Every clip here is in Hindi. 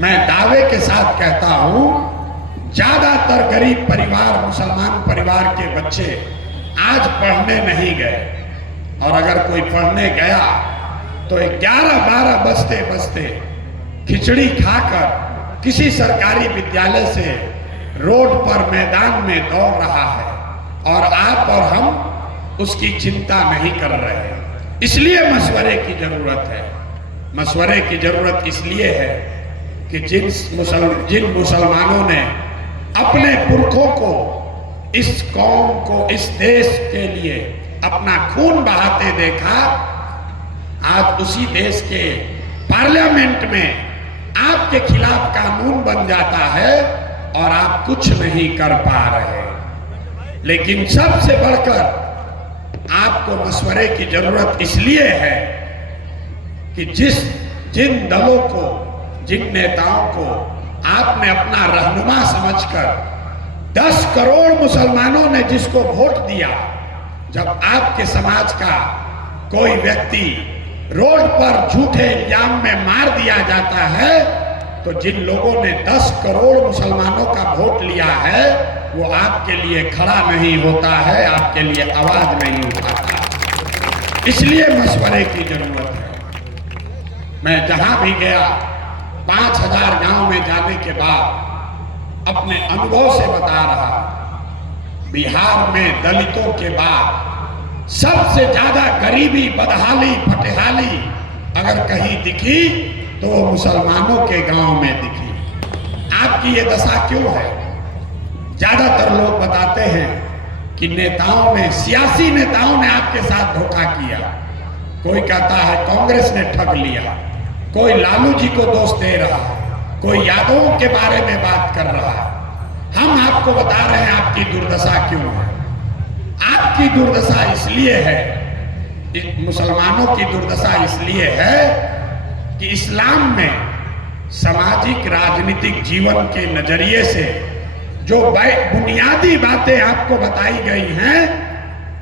मैं दावे के साथ कहता हूं, ज्यादातर गरीब परिवार, मुसलमान परिवार के बच्चे आज पढ़ने नहीं गए, और अगर कोई पढ़ने गया तो 11-12 बजते बजते खिचड़ी खाकर किसी सरकारी विद्यालय से रोड पर मैदान में दौड़ रहा है, और आप और हम उसकी चिंता नहीं कर रहे हैं। इसलिए मशवरे की जरूरत है। मशवरे की जरूरत इसलिए है कि जिन मुसलमानों ने अपने पुरखों को, इस कौम को, इस देश के लिए अपना खून बहाते देखा, आज उसी देश के पार्लियामेंट में आपके खिलाफ कानून बन जाता है और आप कुछ नहीं कर पा रहे। लेकिन सबसे बढ़कर आपको मशवरे की जरूरत इसलिए है कि जिन दलों को, जिन नेताओं को आपने अपना रहनुमा समझकर 10 करोड़ मुसलमानों ने जिसको वोट दिया, जब आपके समाज का कोई व्यक्ति रोड पर झूठे इल्जाम में मार दिया जाता है, तो जिन लोगों ने 10 करोड़ मुसलमानों का वोट लिया है वो आपके लिए खड़ा नहीं होता है, आपके लिए आवाज नहीं उठाता। इसलिए मशवरे की जरूरत है। मैं जहां भी गया 5000 गांव में जाने के बाद अपने अनुभव से बता रहा, बिहार में दलितों के बाद सबसे ज्यादा गरीबी, बदहाली, फटेहाली अगर कहीं दिखी तो वो मुसलमानों के गांव में दिखी। आपकी ये दशा क्यों है? ज्यादातर लोग बताते हैं कि नेताओं ने, सियासी नेताओं ने आपके साथ धोखा किया। कोई कहता है कांग्रेस ने ठग लिया, कोई लालू जी को दोष दे रहा है, कोई यादवों के बारे में बात कर रहा है। हम आपको बता रहे हैं आपकी दुर्दशा क्यों है। आपकी दुर्दशा इसलिए है, मुसलमानों की दुर्दशा इसलिए है कि इस्लाम में सामाजिक राजनीतिक जीवन के नजरिए से जो बुनियादी बातें आपको बताई गई हैं,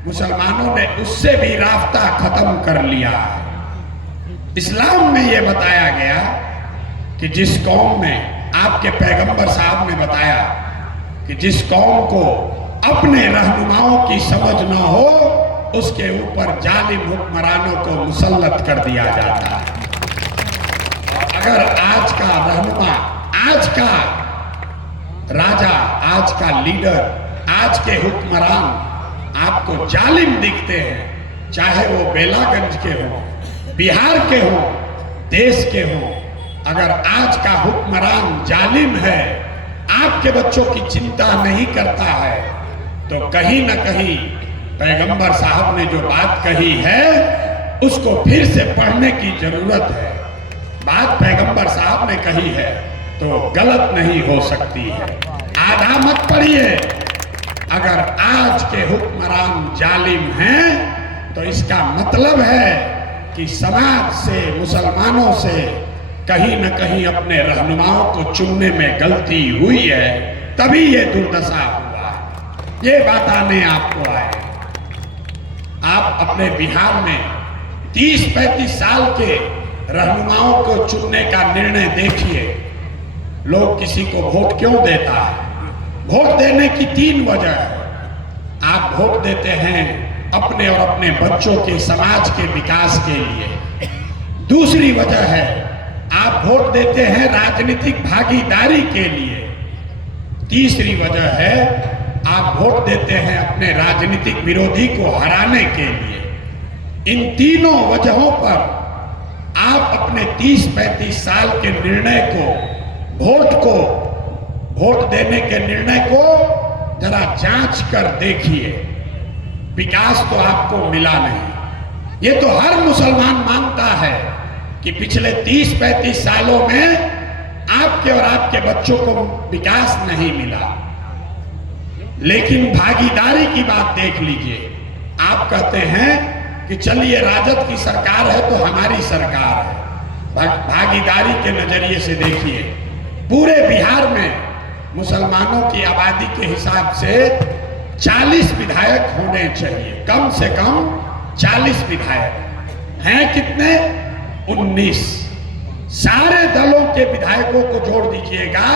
मुसलमानों ने उससे भी रास्ता खत्म कर लिया है। इस्लाम में यह बताया गया कि जिस कौम में, आपके पैगंबर साहब ने बताया कि जिस कौम को अपने रहनुमाओं की समझ न हो, उसके ऊपर जालिम हुक्मरानों को मुसल्लत कर दिया जाता है। अगर आज का रहनुमा, आज का राजा, आज का लीडर, आज के हुक्मरान आपको जालिम दिखते हैं, चाहे वो बेलागंज के हो, बिहार के हो, देश के हो, अगर आज का हुक्मरान जालिम है, आपके बच्चों की चिंता नहीं करता है, तो कहीं ना कहीं पैगंबर साहब ने जो बात कही है उसको फिर से पढ़ने की जरूरत है। बात पैगंबर साहब ने कही है तो गलत नहीं हो सकती है। आधा मत पढ़िए। अगर आज के हुक्मरान जालिम हैं तो इसका मतलब है कि समाज से, मुसलमानों से कहीं न कहीं अपने रहनुमाओं को चुनने में गलती हुई है, तभी ये दुर्दशा हुआ है। ये बताने आपको आए। आप अपने बिहार में 30-35 साल के रहनुमाओं को चुनने का निर्णय देखिए। लोग किसी को वोट क्यों देता है? वोट देने की 3 वजह है। आप वोट देते हैं अपने और अपने बच्चों के, समाज के विकास के लिए। दूसरी वजह है आप वोट देते हैं राजनीतिक भागीदारी के लिए। तीसरी वजह है आप वोट देते हैं अपने राजनीतिक विरोधी को हराने के लिए। इन तीनों वजहों पर आप अपने 30-35 साल के निर्णय को, वोट देने के निर्णय को जरा जांच कर देखिए। विकास तो आपको मिला नहीं। ये तो हर मुसलमान मानता है कि पिछले 30-35 सालों में आपके और आपके बच्चों को विकास नहीं मिला। लेकिन भागीदारी की बात देख लीजिए। आप कहते हैं कि चलिए राजद की सरकार है तो हमारी सरकार है। भागीदारी के नजरिए से देखिए, पूरे बिहार में मुसलमानों की आबादी के हिसाब से 40 विधायक होने चाहिए, कम से कम 40 विधायक हैं। कितने? 19। सारे दलों के विधायकों को जोड़ दीजिएगा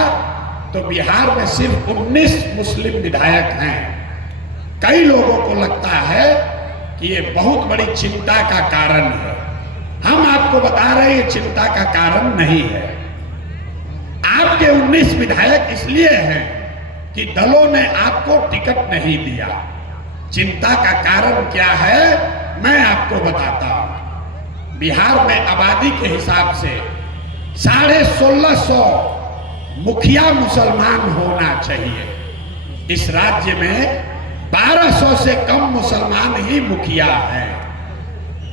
तो बिहार में सिर्फ 19 मुस्लिम विधायक हैं। कई लोगों को लगता है कि ये बहुत बड़ी चिंता का कारण है। हम आपको बता रहे हैं ये चिंता का कारण नहीं है। आपके 19 विधायक इसलिए हैं कि दलों ने आपको टिकट नहीं दिया। चिंता का कारण क्या है मैं आपको बताता हूं। बिहार में आबादी के हिसाब से 1650 मुखिया मुसलमान होना चाहिए। इस राज्य में 1200 से कम मुसलमान ही मुखिया हैं।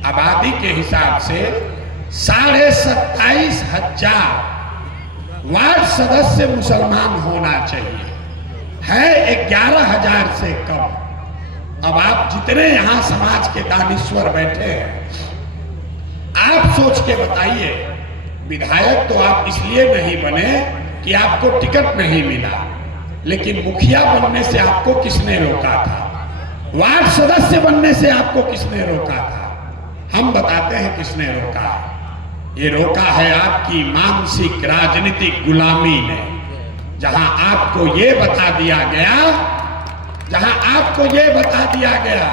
आबादी के हिसाब से 27,500 वार्ड सदस्य मुसलमान होना चाहिए, है 11,000 से कम। अब आप जितने यहां समाज के दानिश्वर बैठे हैं, आप सोच के बताइए, विधायक तो आप इसलिए नहीं बने कि आपको टिकट नहीं मिला, लेकिन मुखिया बनने से आपको किसने रोका था? वार्ड सदस्य बनने से आपको किसने रोका था? हम बताते हैं किसने रोका। ये रोका है आपकी मानसिक राजनीतिक गुलामी ने। जहां आपको ये बता दिया गया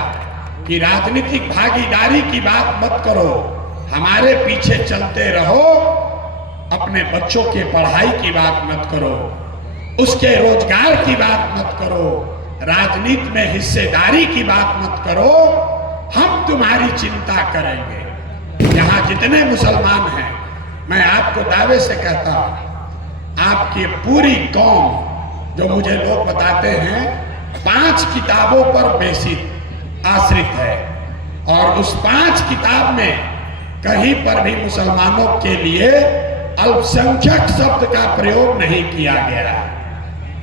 कि राजनीतिक भागीदारी की बात मत करो, हमारे पीछे चलते रहो, अपने बच्चों के पढ़ाई की बात मत करो, उसके रोजगार की बात मत करो, राजनीति में हिस्सेदारी की बात मत करो, हम तुम्हारी चिंता करेंगे। यहाँ जितने मुसलमान हैं, मैं आपको दावे से कहता हूं, आपकी पूरी कौम, जो मुझे लोग बताते हैं 5 किताबों पर बेसित आश्रित है, और उस 5 किताब में कहीं पर भी मुसलमानों के लिए अल्पसंख्यक शब्द का प्रयोग नहीं किया गया।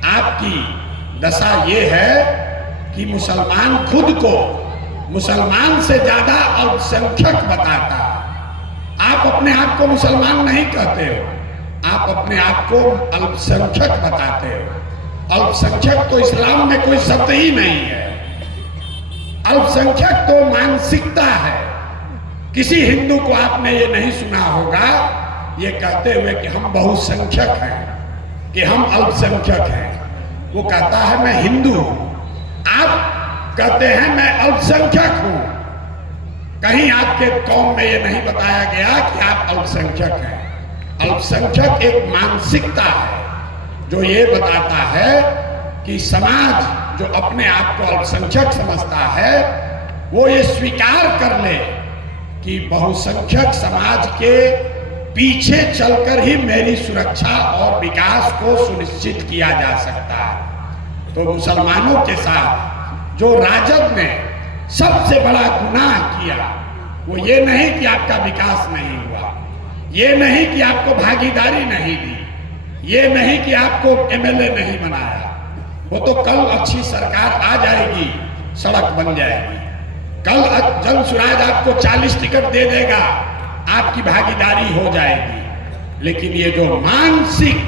आपकी दशा ये है कि मुसलमान खुद को मुसलमान से ज्यादा अल्पसंख्यक बताता। आप अपने आप को मुसलमान नहीं कहते हो, आप अपने आप को अल्पसंख्यक बताते हो। अल्पसंख्यक तो इस्लाम में कोई शब्द ही नहीं है। अल्पसंख्यक तो मानसिकता है। किसी हिंदू को आपने ये नहीं सुना होगा ये कहते हुए कि हम बहुसंख्यक हैं, कि हम अल्पसंख्यक हैं। वो कहता है मैं हिंदू हूं, आप कहते हैं मैं अल्पसंख्यक हूं। कहीं आपके कौम में ये नहीं बताया गया कि आप अल्पसंख्यक हैं। अल्पसंख्यक एक मानसिकता है जो ये बताता है कि समाज जो अपने आप को अल्पसंख्यक समझता है, वो ये स्वीकार कर ले कि बहुसंख्यक समाज के पीछे चलकर ही मेरी सुरक्षा और विकास को सुनिश्चित किया जा सकता है। तो मुसलमानों के साथ जो राजद ने सबसे बड़ा गुनाह किया, वो ये नहीं कि आपका विकास नहीं हुआ, ये नहीं कि आपको भागीदारी नहीं दी, ये नहीं कि आपको एमएलए नहीं बनाया। वो तो कल अच्छी सरकार आ जाएगी, सड़क बन जाएगी, कल जन सुराज आपको 40 टिकट दे देगा, आपकी भागीदारी हो जाएगी। लेकिन ये जो मानसिक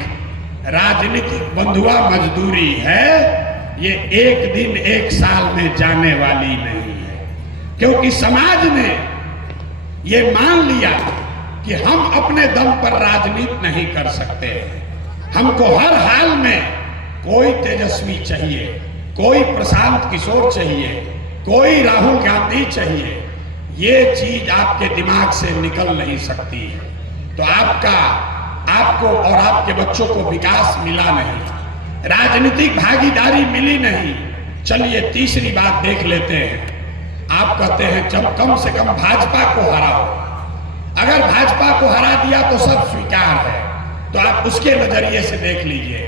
राजनीतिक बंधुआ मजदूरी है, ये एक दिन एक साल में जाने वाली नहीं है। क्योंकि समाज ने ये मान लिया कि हम अपने दम पर राजनीति नहीं कर सकते। हमको हर हाल में कोई तेजस्वी चाहिए, कोई प्रशांत किशोर चाहिए, कोई राहुल गांधी चाहिए। ये चीज आपके दिमाग से निकल नहीं सकती है। तो आपको और आपके बच्चों को विकास मिला नहीं, राजनीतिक भागीदारी मिली नहीं। चलिए तीसरी बात देख लेते हैं। आप कहते हैं जब कम से कम भाजपा को हराओ। अगर भाजपा को हरा दिया तो सब स्वीकार है, तो आप उसके नजरिए से देख लीजिए।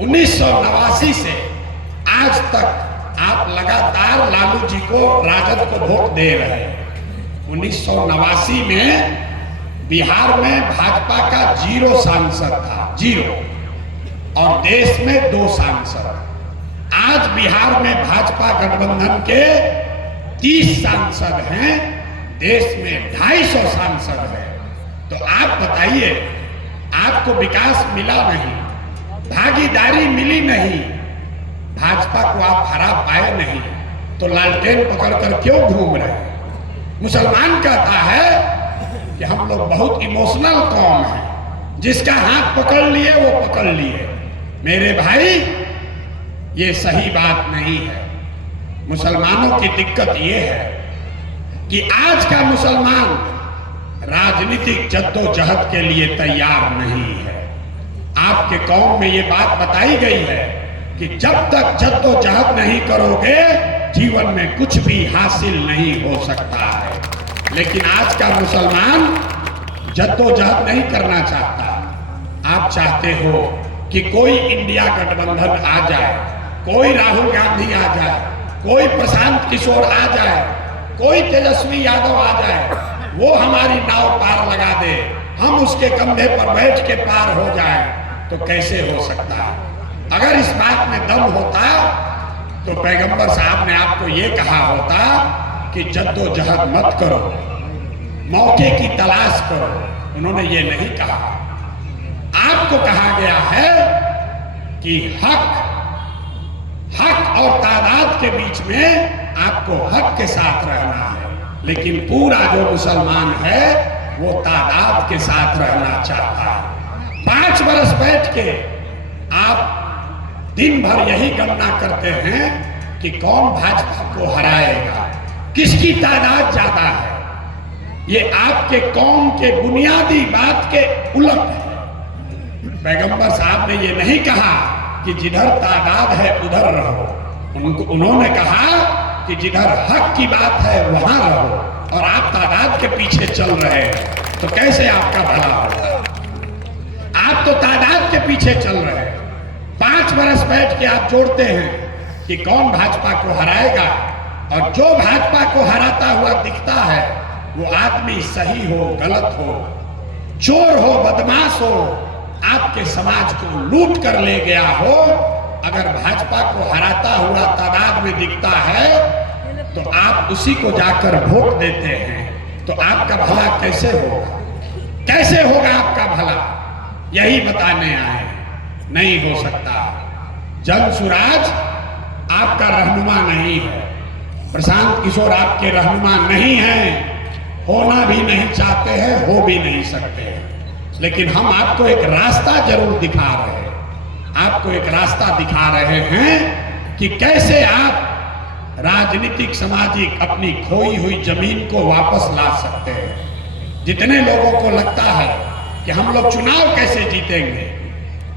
1989 से आज तक आप लगातार लालू जी को, राजद को वोट दे रहे हैं। 1989 में बिहार में भाजपा का 0 सांसद था, 0, और देश में 2 सांसद। आज बिहार में भाजपा गठबंधन के 30 सांसद हैं, देश में 250 सांसद हैं। तो आप बताइए, आपको विकास मिला नहीं, भागीदारी मिली नहीं, भाजपा को आप हरा पाए नहीं, तो लालटेन पकड़कर क्यों घूम रहे हैं? मुसलमान कहता है कि हम लोग बहुत इमोशनल कौम हैं, जिसका हाथ पकड़ लिए वो पकड़ लिए। मेरे भाई, ये सही बात नहीं है। मुसलमानों की दिक्कत ये है कि आज का मुसलमान राजनीतिक जद्दोजहद के लिए तैयार नहीं है। आपके कौम में ये बात बताई गई है कि जब तक जद्दोजहद नहीं करोगे जीवन में कुछ भी हासिल नहीं हो सकता है। लेकिन आज का मुसलमान जद्दोजहद नहीं करना चाहता। आप चाहते हो कि कोई इंडिया गठबंधन आ जाए, कोई राहुल गांधी आ जाए, कोई प्रशांत किशोर आ जाए, कोई तेजस्वी यादव आ जाए, वो हमारी नाव पार लगा दे, हम उसके कंधे पर बैठ के पार हो जाए, तो कैसे हो सकता है? अगर इस बात में दम होता तो पैगंबर साहब ने आपको ये कहा होता कि जद्दोजहद मत करो, मौके की तलाश करो। उन्होंने ये नहीं कहा। आपको कहा गया है कि हक और तादाद के बीच में आपको हक के साथ रहना है। लेकिन पूरा जो मुसलमान है वो तादाद के साथ रहना चाहता है। 5 बरस बैठ के आप दिन भर यही गणना करते हैं कि कौन भाजपा को हराएगा, किसकी तादाद ज्यादा है। ये आपके कौम के बुनियादी बात के उलट है। पैगंबर साहब ने ये नहीं कहा कि जिधर तादाद है उधर रहो। उन्होंने कहा कि जिधर हक की बात है वहां रहो, और आप तादाद के पीछे चल रहे हैं तो कैसे आपका भला होगा? आप तो तादाद के पीछे चल रहे हैं। 5 बरस बैठ के आप जोड़ते हैं कि कौन भाजपा को हराएगा, और जो भाजपा को हराता हुआ दिखता है वो आदमी सही हो गलत हो, चोर हो बदमाश हो, आपके समाज को लूट कर ले गया हो, अगर भाजपा को हराता हुआ तादाद में दिखता है तो आप उसी को जाकर वोट देते हैं, तो आपका भला कैसे होगा? कैसे होगा आपका भला? यही बताने आए। नहीं हो सकता। जन सुराज आपका रहनुमा नहीं है, प्रशांत किशोर आपके रहनुमा नहीं है, होना भी नहीं चाहते हैं, हो भी नहीं सकते। लेकिन हम आपको एक रास्ता जरूर दिखा रहे हैं। आपको एक रास्ता दिखा रहे हैं कि कैसे आप राजनीतिक सामाजिक अपनी खोई हुई जमीन को वापस ला सकते हैं। जितने लोगों को लगता है कि हम लोग चुनाव कैसे जीतेंगे,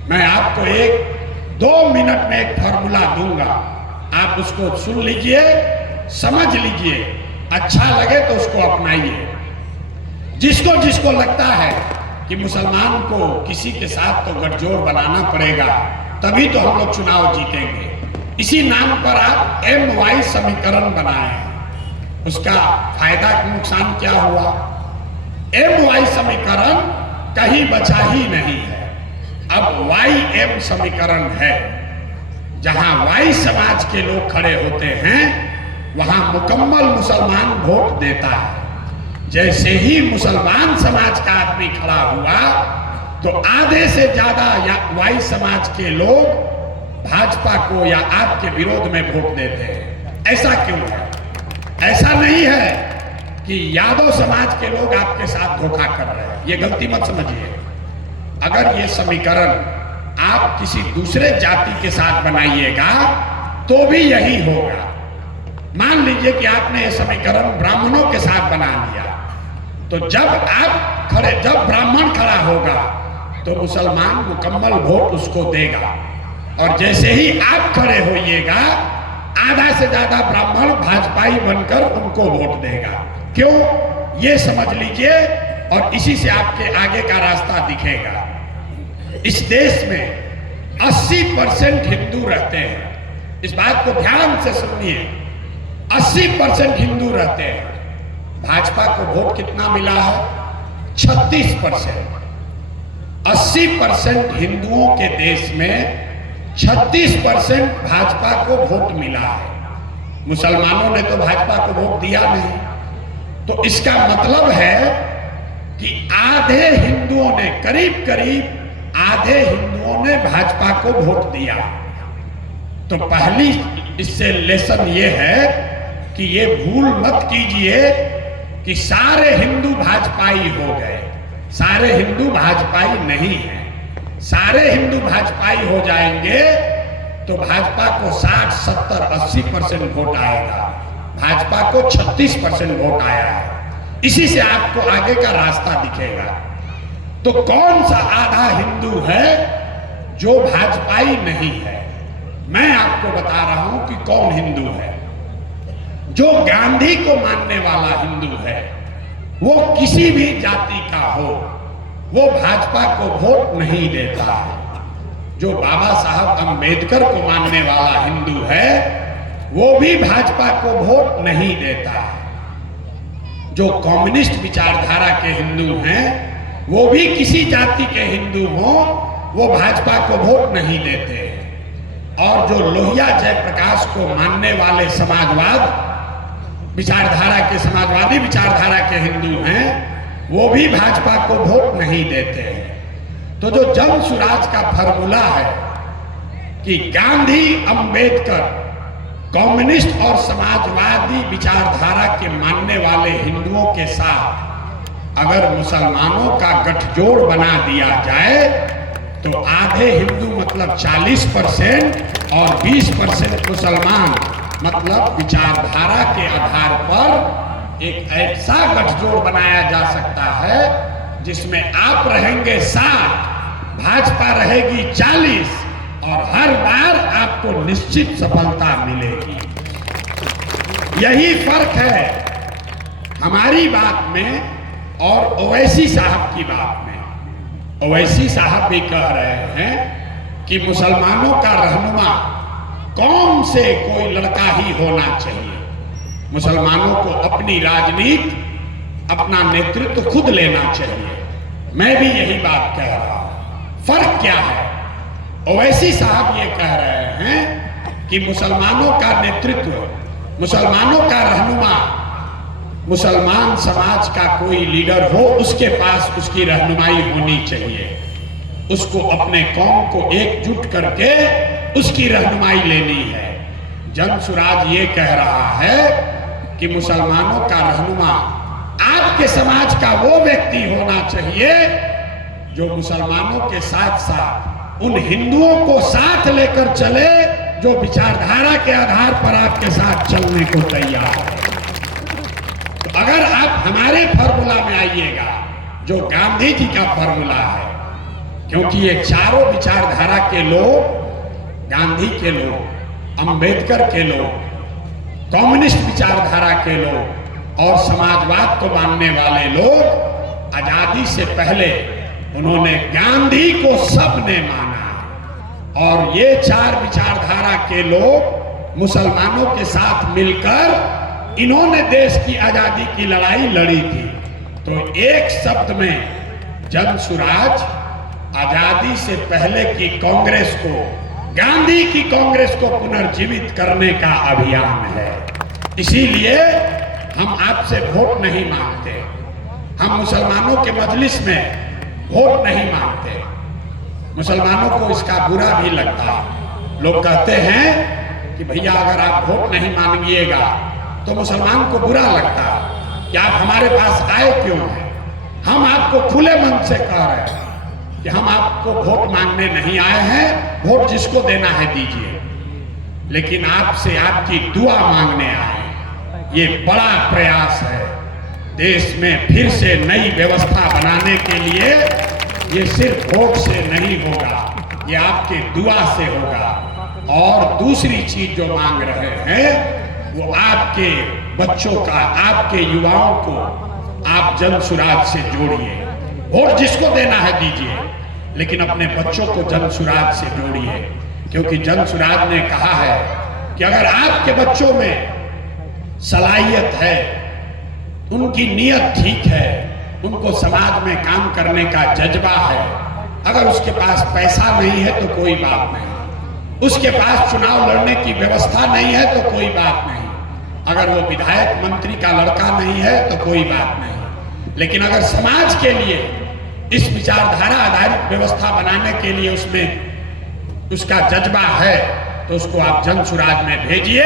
मैं आपको 1-2 मिनट में एक फॉर्मूला दूंगा, आप उसको सुन लीजिए, समझ लीजिए, अच्छा लगे तो उसको अपनाइए। जिसको जिसको लगता है कि मुसलमान को किसी के साथ तो गठजोड़ बनाना पड़ेगा तभी तो हम लोग चुनाव जीतेंगे, इसी नाम पर आप MY समीकरण बनाए। उसका फायदा नुकसान क्या हुआ? MY समीकरण कहीं बचा ही नहीं है। अब YM समीकरण है। जहां Y समाज के लोग खड़े होते हैं वहां मुकम्मल मुसलमान वोट देता है। जैसे ही मुसलमान समाज का आदमी खड़ा हुआ तो आधे से ज्यादा Y समाज के लोग भाजपा को या आपके विरोध में वोट देते हैं। ऐसा क्यों है? ऐसा नहीं है कि यादव समाज के लोग आपके साथ धोखा कर रहे हैं, ये गलती मत समझिए। अगर ये समीकरण आप किसी दूसरे जाति के साथ बनाइएगा तो भी यही होगा। मान लीजिए कि आपने ये समीकरण ब्राह्मणों के साथ बना लिया, तो जब ब्राह्मण खड़ा होगा तो मुसलमान मुकम्मल वोट उसको देगा, और जैसे ही आप खड़े होइएगा आधा से ज्यादा ब्राह्मण भाजपाई बनकर उनको वोट देगा। क्यों? ये समझ लीजिए, और इसी से आपके आगे का रास्ता दिखेगा। इस देश में 80% हिंदू रहते हैं। इस बात को ध्यान से सुनिए, 80% हिंदू रहते हैं। भाजपा को वोट कितना मिला है? 36%। 80% हिंदुओं के देश में 36% भाजपा को वोट मिला है। मुसलमानों ने तो भाजपा को वोट दिया नहीं। तो इसका मतलब है कि आधे हिंदुओं ने, करीब आधे हिंदुओं ने भाजपा को वोट दिया। तो पहली इससे लेसन ये है कि ये भूल मत कीजिए कि सारे हिंदू भाजपाई हो गए, सारे हिंदू भाजपाई नहीं हैं। सारे हिंदू भाजपाई हो जाएंगे तो भाजपा को 60, 70, 80% वोट आएगा। भाजपा को 36% वोट आया है। इसी से आपको आगे का रास्ता दिखेगा। तो कौन सा आधा हिंदू है जो भाजपाई नहीं है? मैं आपको बता रहा हूं कि कौन हिंदू है। जो गांधी को मानने वाला हिंदू है, वो किसी भी जाति का हो, वो भाजपा को वोट नहीं देता है। जो बाबा साहब अंबेडकर को मानने वाला हिंदू है, वो भी भाजपा को वोट नहीं देता है। जो कम्युनिस्ट विचारधारा के हिंदू हैं, वो भी किसी जाति के हिंदू हो, वो भाजपा को वोट नहीं देते। और जो लोहिया जयप्रकाश को मानने वाले समाजवाद विचारधारा के, समाजवादी विचारधारा के हिंदू हैं, वो भी भाजपा को वोट नहीं देते हैं। तो जो जन सुराज का फॉर्मूला है कि गांधी, अंबेडकर, कम्युनिस्ट और समाजवादी विचारधारा के मानने वाले हिंदुओं के साथ अगर मुसलमानों का गठजोड़ बना दिया जाए तो आधे हिंदू मतलब 40% और 20% मुसलमान मतलब विचारधारा के आधार पर एक ऐसा गठजोड़ बनाया जा सकता है जिसमें आप रहेंगे 60, भाजपा रहेगी 40 और हर बार आपको निश्चित सफलता मिलेगी। यही फर्क है हमारी बात में और ओवैसी साहब की बात में। ओवैसी साहब भी कह रहे हैं कि मुसलमानों का रहनुमा कौम से कोई लड़का ही होना चाहिए। मुसलमानों को अपनी राजनीति, अपना नेतृत्व खुद लेना चाहिए। मैं भी यही बात कह रहा हूं। फर्क क्या है? ओवैसी साहब ये कह रहे हैं कि मुसलमानों का नेतृत्व, मुसलमानों का रहनुमा, मुसलमान समाज का कोई लीडर हो, उसके पास उसकी रहनुमाई होनी चाहिए। उसको अपने कौम को एकजुट करके उसकी रहनुमाई लेनी है। जन सुराज ये कह रहा है कि मुसलमानों का रहनुमा आपके समाज का वो व्यक्ति होना चाहिए जो मुसलमानों के साथ साथ उन हिंदुओं को साथ लेकर चले जो विचारधारा के आधार पर आपके साथ चलने को तैयार है। तो अगर आप हमारे फॉर्मूला में आइएगा जो गांधी जी का फॉर्मूला है, क्योंकि ये चारों विचारधारा के लोग, गांधी के लोग, अंबेडकर के लोग, कम्युनिस्ट विचारधारा के लोग और समाजवाद को मानने वाले लोग, आजादी से पहले उन्होंने गांधी को सबने माना। और ये चार विचारधारा के लोग मुसलमानों के साथ मिलकर इन्होंने देश की आजादी की लड़ाई लड़ी थी। तो एक शब्द में जन सुराज आजादी से पहले की कांग्रेस को, गांधी की कांग्रेस को पुनर्जीवित करने का अभियान है। इसीलिए हम आपसे वोट नहीं मांगते, हम मुसलमानों के मजलिस में वोट नहीं मांगते। मुसलमानों को इसका बुरा भी लगता। लोग कहते हैं कि भैया अगर आप वोट नहीं मांगिएगा तो मुसलमान को बुरा लगता कि आप हमारे पास आए क्यों हैं। हम आपको खुले मन से कह रहे हैं कि हम आपको वोट मांगने नहीं आए हैं, वोट जिसको देना है दीजिए, लेकिन आपसे आपकी दुआ मांगने आए। ये बड़ा प्रयास है देश में फिर से नई व्यवस्था बनाने के लिए। ये सिर्फ वोट से नहीं होगा, ये आपके दुआ से होगा। और दूसरी चीज जो मांग रहे हैं वो आपके बच्चों का, आपके युवाओं को आप जन सुराज से जोड़िए। वोट जिसको देना है दीजिए, लेकिन अपने बच्चों को जन सुराज से जोड़िए, क्योंकि जन सुराज ने कहा है कि अगर आपके बच्चों में सलाहियत है, उनकी नीयत ठीक है, उनको समाज में काम करने का जज्बा है, अगर उसके पास पैसा नहीं है तो कोई बात नहीं, उसके पास चुनाव लड़ने की व्यवस्था नहीं है तो कोई बात नहीं, अगर वो विधायक मंत्री का लड़का नहीं है तो कोई बात नहीं, लेकिन अगर समाज के लिए इस विचारधारा आधारित व्यवस्था बनाने के लिए उसमें उसका जज्बा है तो उसको आप जन सुराज में भेजिए।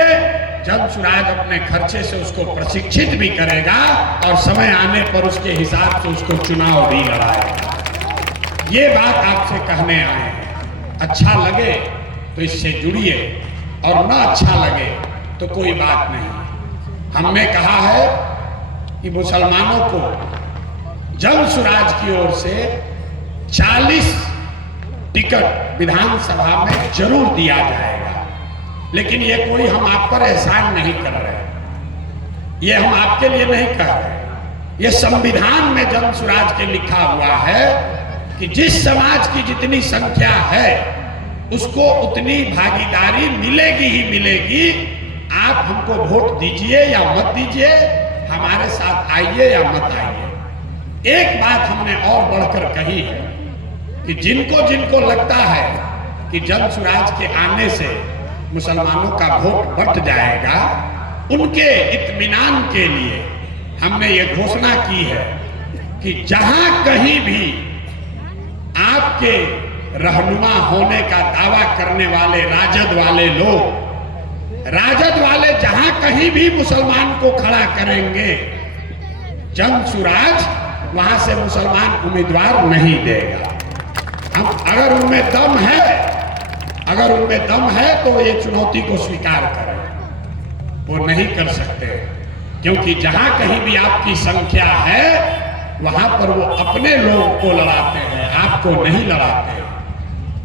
जंसुराज अपने खर्चे से उसको प्रशिक्षित भी करेगा और समय आने पर उसके हिसाब से उसको चुनाव भी लड़ाएगा। ये बात आपसे कहने आए हैं। अच्छा लगे तो इससे जुड़िए और ना अच्छा लगे तो कोई बात नहीं। हमने कहा है कि मुसलमानों को जंसुराज की ओर से 40 टिकट विधानसभा में जरूर दिया जाएगा, लेकिन ये कोई हम आप पर एहसान नहीं कर रहे, ये हम आपके लिए नहीं कह रहे। ये संविधान में जंसुराज के लिखा हुआ है कि जिस समाज की जितनी संख्या है उसको उतनी भागीदारी मिलेगी ही मिलेगी। आप हमको वोट दीजिए या मत दीजिए, हमारे साथ आइए या मत आइए। एक बात हमने और बढ़कर कही है कि जिनको जिनको लगता है कि जंसुराज के आने से मुसलमानों का वोट बढ़ जाएगा, उनके इत्मीनान के लिए हमने ये घोषणा की है कि जहां कहीं भी आपके रहनुमा होने का दावा करने वाले राजद वाले लोग, राजद वाले जहां कहीं भी मुसलमान को खड़ा करेंगे, जंसुराज वहां से मुसलमान उम्मीदवार नहीं देगा। हम अगर उनमें दम है, अगर उनमें दम है तो ये चुनौती को स्वीकार करें। वो नहीं कर सकते, क्योंकि जहां कहीं भी आपकी संख्या है वहां पर वो अपने लोग को लड़ाते हैं, आपको नहीं लड़ाते।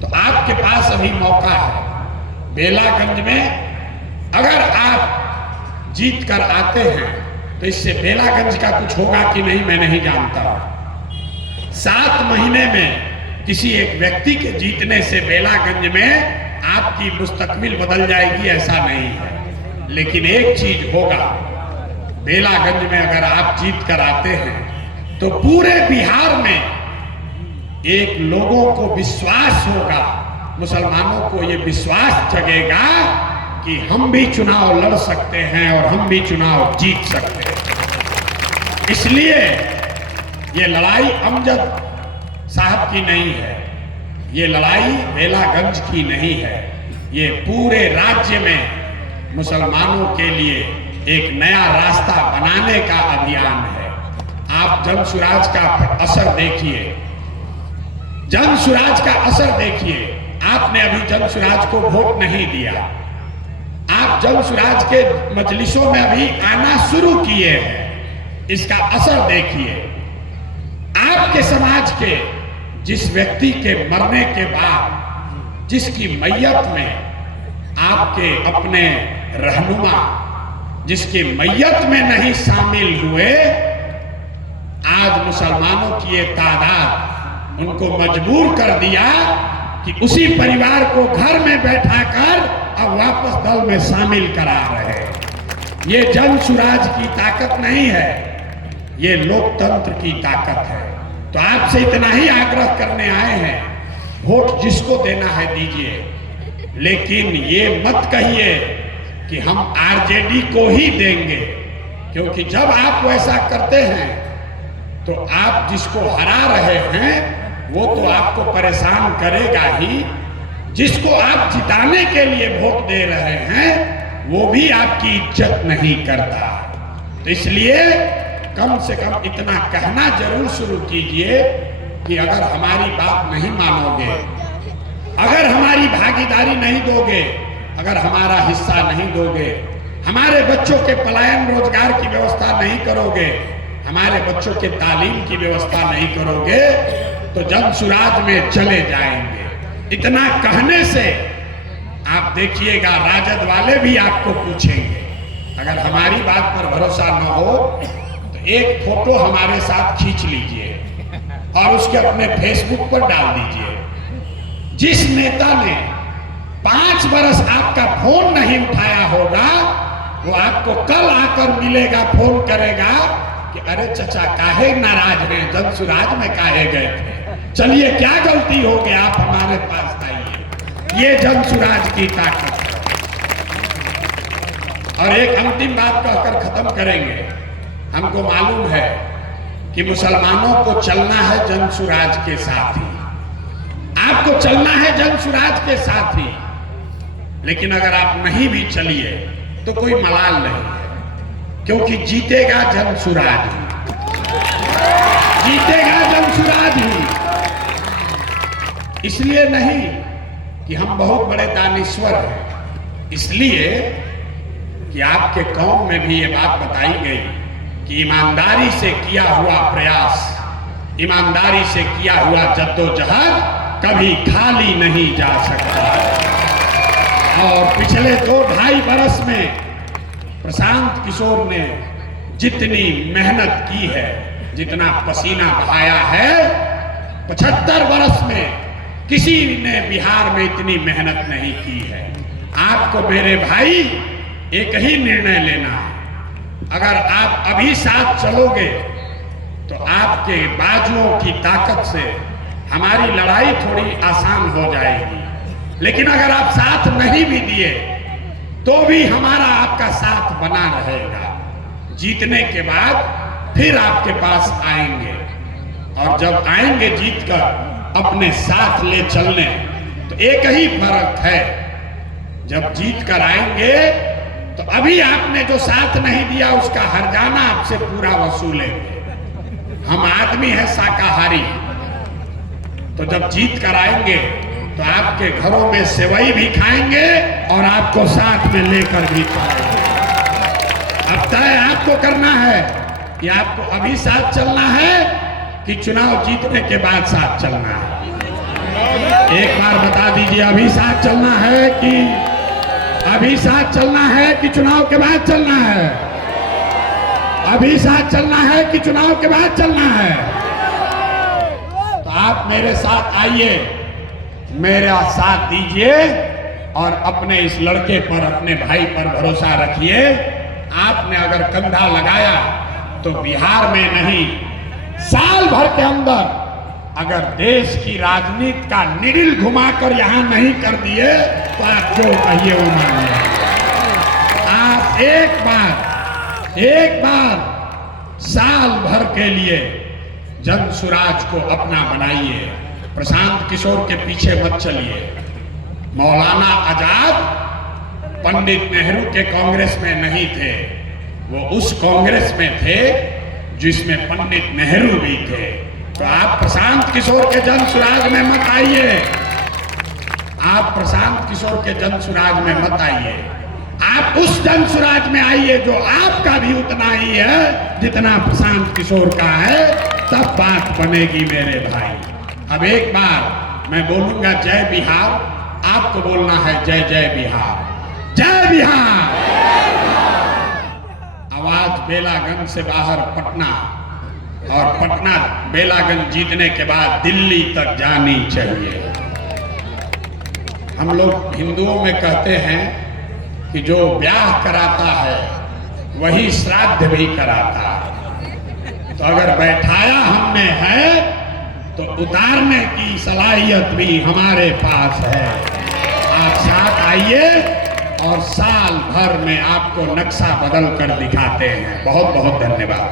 तो आपके पास अभी मौका है। बेलागंज में अगर आप जीत कर आते हैं तो इससे बेलागंज का कुछ होगा कि नहीं मैं नहीं जानता। 7 महीने में किसी एक व्यक्ति के जीतने से बेलागंज में आपकी मुस्तकबिल बदल जाएगी ऐसा नहीं है। लेकिन एक चीज होगा, बेलागंज में अगर आप जीत कर आते हैं तो पूरे बिहार में एक लोगों को विश्वास होगा, मुसलमानों को ये विश्वास जगेगा कि हम भी चुनाव लड़ सकते हैं और हम भी चुनाव जीत सकते हैं। इसलिए ये लड़ाई अमजद साहब की नहीं है, ये लड़ाई बेलागंज की नहीं है, ये पूरे राज्य में मुसलमानों के लिए एक नया रास्ता बनाने का अभियान है। आप जंसुराज का असर देखिए, जंसुराज का असर देखिए। आपने अभी जंसुराज को वोट नहीं दिया, आप जंसुराज के मजलिसों में अभी आना शुरू किए हैं, इसका असर देखिए। आपके समाज के जिस व्यक्ति के मरने के बाद जिसकी मैयत में आपके अपने रहनुमा जिसकी मैयत में नहीं शामिल हुए, आज मुसलमानों की ये तादाद उनको मजबूर कर दिया कि उसी परिवार को घर में बैठाकर अब वापस दल में शामिल करा रहे। ये जंसुराज की ताकत नहीं है, ये लोकतंत्र की ताकत है। तो आपसे इतना ही आग्रह करने आए हैं, वोट जिसको देना है दीजिए, लेकिन ये मत कहिए कि हम आरजेडी को ही देंगे, क्योंकि जब आप वैसा करते हैं तो आप जिसको हरा रहे हैं वो तो आपको परेशान करेगा ही, जिसको आप जिताने के लिए वोट दे रहे हैं वो भी आपकी इज्जत नहीं करता। तो इसलिए कम से कम इतना कहना जरूर शुरू कीजिए कि अगर हमारी बात नहीं मानोगे, अगर हमारी भागीदारी नहीं दोगे, अगर हमारा हिस्सा नहीं दोगे, हमारे बच्चों के पलायन रोजगार की व्यवस्था नहीं करोगे, हमारे बच्चों के तालीम की व्यवस्था नहीं करोगे, तो जंसुराज में चले जाएंगे। इतना कहने से आप देखिएगा राजद वाले भी आपको पूछेंगे। अगर हमारी बात पर भरोसा न हो तो एक फोटो हमारे साथ खींच लीजिए और उसके अपने फेसबुक पर डाल दीजिए। जिस नेता ने 5 बरस आपका फोन नहीं उठाया होगा वो आपको कल आकर मिलेगा, फोन करेगा कि अरे चचा काहे नाराज हैं, जंसुराज में काहे गए थे, चलिए क्या गलती हो गई आप हमारे पास आइए। ये जंसुराज की ताकत है। और एक अंतिम बात कहकर खत्म करेंगे। हमको मालूम है कि मुसलमानों को चलना है जंसुराज के साथ ही, आपको चलना है जंसुराज के साथ ही, लेकिन अगर आप नहीं भी चलिए तो कोई मलाल नहीं है, क्योंकि जीतेगा जनसुराज ही, जीतेगा जनसुराज ही। इसलिए नहीं कि हम बहुत बड़े दानिश्वर हैं, इसलिए कि आपके कौम में भी ये बात बताई गई कि ईमानदारी से किया हुआ प्रयास, ईमानदारी से किया हुआ जद्दोजहद कभी खाली नहीं जा सकता। और पिछले 2-2.5 बरस में प्रशांत किशोर ने जितनी मेहनत की है, जितना पसीना बहाया है, 75 बरस में किसी ने बिहार में इतनी मेहनत नहीं की है। आपको मेरे भाई एक ही निर्णय लेना है, अगर आप अभी साथ चलोगे तो आपके बाजुओं की ताकत से हमारी लड़ाई थोड़ी आसान हो जाएगी, लेकिन अगर आप साथ नहीं भी दिए तो भी हमारा आपका साथ बना रहेगा। जीतने के बाद फिर आपके पास आएंगे, और जब आएंगे जीतकर अपने साथ ले चलने, तो एक ही फर्क है, जब जीत कर आएंगे तो अभी आपने जो साथ नहीं दिया उसका हर्जाना आपसे पूरा वसूलेंगे। हम आदमी हैं शाकाहारी, तो जब जीत कर आएंगे तो आपके घरों में सेवई भी खाएंगे और आपको साथ में लेकर भी खाएंगे। अब तय आपको करना है कि आपको अभी साथ चलना है कि चुनाव जीतने के बाद साथ चलना है। एक बार बता दीजिए, अभी साथ चलना है कि अभी साथ चलना है कि चुनाव के बाद चलना है? अभी साथ चलना है कि चुनाव के बाद चलना है? तो आप मेरे साथ आइए, मेरा साथ दीजिए और अपने इस लड़के पर, अपने भाई पर भरोसा रखिए। आपने अगर कंधा लगाया तो बिहार में नहीं, साल भर के अंदर अगर देश की राजनीति का निडिल घुमाकर यहां नहीं कर दिए तो आप जो कहिए वो मान लेंगे। आप एक बार साल भर के लिए जनसुराज को अपना बनाइए। प्रशांत किशोर के पीछे मत चलिए। मौलाना आजाद पंडित नेहरू के कांग्रेस में नहीं थे, वो उस कांग्रेस में थे जिसमें पंडित नेहरू भी थे। तो आप प्रशांत किशोर के जनसुराज में मत आइए, आप प्रशांत किशोर के जनसुराज में मत आइए। आप उस जनसुराज में आइए जो आपका भी उतना ही है जितना प्रशांत किशोर का है, तब बात बनेगी मेरे भाई। अब एक बार मैं बोलूंगा जय बिहार, आपको बोलना है जय जय बिहार, जय बिहार। आवाज बेलागंज से बाहर पटना, और पटना बेलागंज जीतने के बाद दिल्ली तक जानी चाहिए। हम लोग हिंदुओं में कहते हैं कि जो ब्याह कराता है वही श्राद्ध भी कराता है। तो अगर बैठाया हमने है तो उतारने की सलाहियत भी हमारे पास है। आप साथ आइए और साल भर में आपको नक्शा बदल कर दिखाते हैं। बहुत बहुत धन्यवाद।